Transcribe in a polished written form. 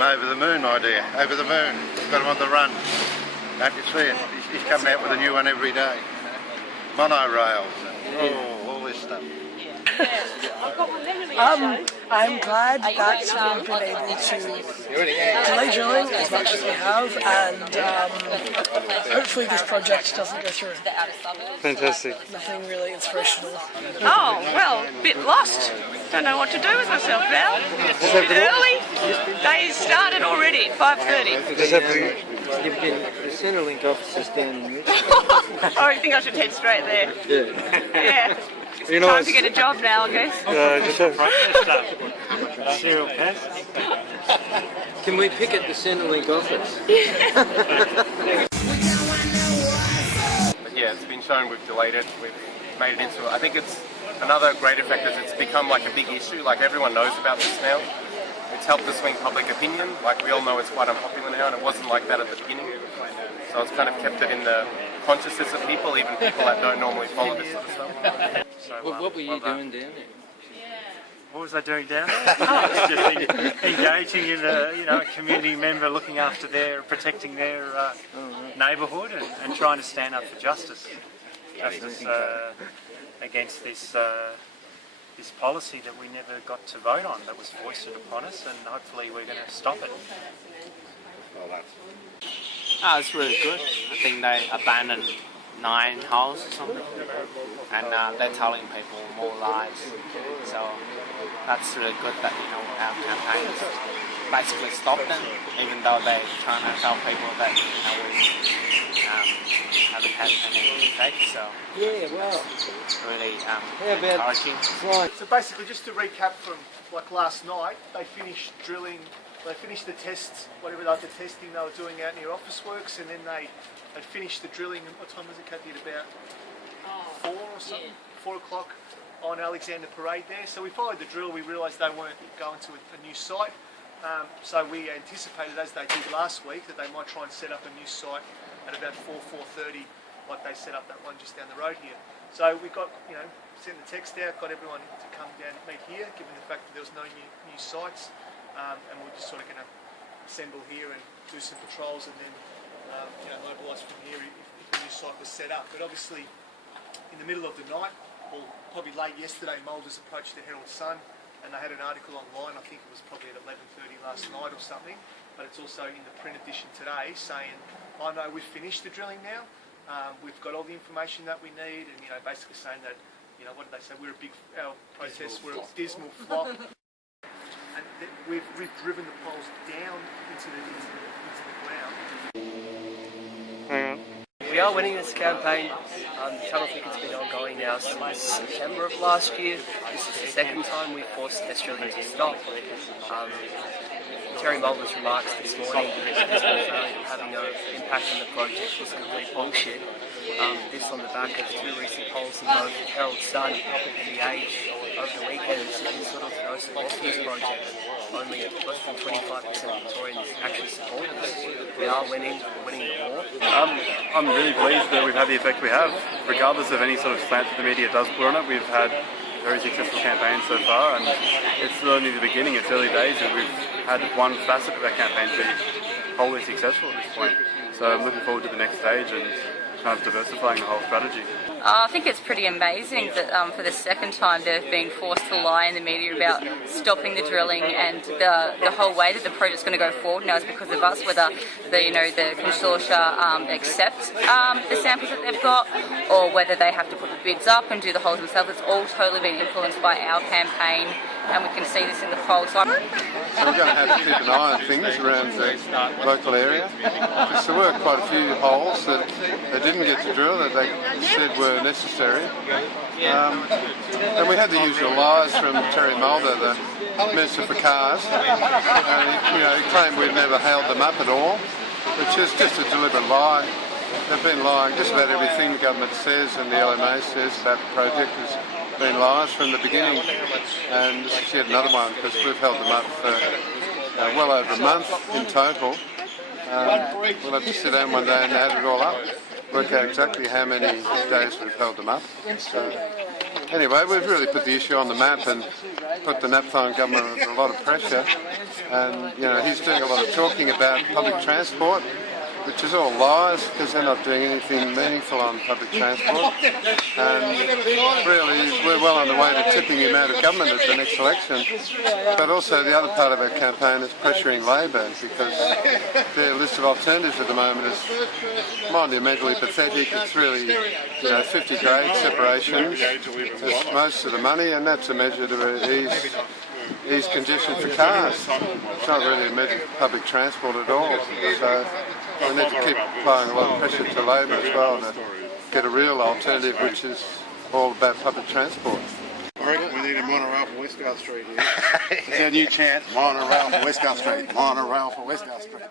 I'm over the moon, my dear, over the moon. Got him on the run. Don't you see it? He's coming out with a new one every day. Monorails and all this stuff. I'm glad that we've been able to delay drilling as much as we have, and hopefully this project doesn't go through. Fantastic. Nothing really inspirational. Oh, well, a bit lost. Don't know what to do with myself now. It's a bit early. They started already at 5:30. Just have to give the Centrelink officers down in here. Oh, I think I should head straight there. Yeah. Yeah. You know, time to get a job now, I guess. Just have serial pass. Can we picket the Centrelink office? But yeah, it's been shown we've delayed it. We've made it into. I think it's another great effect is it's become like a big issue. Like everyone knows about this now. It's helped to swing public opinion. Like we all know it's quite unpopular now, and it wasn't like that at the beginning. So it's kind of kept it in the consciousness of people, even people that don't normally follow this sort of stuff. So, what were you doing down there? What was I doing down there? Just engaging in a community member looking after protecting their neighbourhood and trying to stand up for justice against this this policy that we never got to vote on, that was foisted upon us, and hopefully we're going to stop it. It's really good. I think they abandoned 9 holes or something, and they're telling people more lies. So that's really good that our campaign has basically stopped them, even though they're trying to tell people that we haven't had any effect. So really encouraging. So basically, just to recap from like last night, they finished drilling. They finished the tests, whatever the testing they were doing out near Office Works, and then they finished the drilling. What time was it, Kathy? At about 4 or something? 4 o'clock on Alexander Parade there. So we followed the drill. We realised they weren't going to a new site. So we anticipated, as they did last week, that they might try and set up a new site at about 4:30, like they set up that one just down the road here. So we got, sent the text out, got everyone to come down and meet here, given the fact that there was no new sites. And we're just sort of going to assemble here and do some patrols and then mobilise from here if the new site was set up. But obviously, in the middle of the night, or probably late yesterday, Moulders approached the Herald Sun and they had an article online, I think it was probably at 11:30 last night or something, but it's also in the print edition today saying, oh no, we've finished the drilling now, we've got all the information that we need, and basically saying that, what did they say, our protests were a dismal flop. And we've driven the poles down into the ground. We are winning this campaign. Tunnelpicket's been ongoing now since September of last year. This is the second time we've forced test drilling to stop. Terry Mulder's remarks this morning having no impact on the project was complete bullshit. This on the back of 2 recent polls in both Herald Sun and The Age over the weekend, and sort of no support for this project. Only less than 25% of Victorians actually support us. We are winning the war. I'm really pleased that we've had the effect we have. Regardless of any sort of slant that the media does put on it, we've had very successful campaigns so far, and it's only the beginning, it's early days, and we've had one facet of our campaign be wholly successful at this point. So I'm looking forward to the next stage and kind of diversifying the whole strategy. I think it's pretty amazing that for the second time they've been forced to lie in the media about stopping the drilling, and the whole way that the project's going to go forward now is because of us, whether the consortia accept the samples that they've got, or whether they have to put the bids up and do the holes themselves. It's all totally been influenced by our campaign, and we can see this in the polls. So we're going to have to keep an eye on things around the local area. There were quite a few holes that they didn't get to drill that they said were necessary. And we had the usual lies from Terry Mulder, the Minister for Cars. He claimed we'd never held them up at all, which is just a deliberate lie. They've been lying. Just about everything the government says and the LMA says about the project has been lies from the beginning. And this is yet another one, because we've held them up for well over a month in total. We'll have to sit down one day and add it all up, work out exactly how many days we've held them up. So anyway, we've really put the issue on the map and put the Napthine government under a lot of pressure. And, you know, he's doing a lot of talking about public transport, which is all lies because they're not doing anything meaningful on public transport. And really, we're well on the way to tipping him out of government at the next election. But also the other part of our campaign is pressuring Labor because their list of alternatives at the moment is monumentally pathetic. It's really, you know, 50 grade separations. It's most of the money, and that's a measure to ease congestion for cars. It's not really a measure for public transport at all. So we need to keep applying a lot of pressure to Labor as well to get a real alternative which is all about public transport. I reckon we need a monorail for Westgarth Street here. It's our new chant, monorail for Westgarth Street, monorail for Westgarth Street.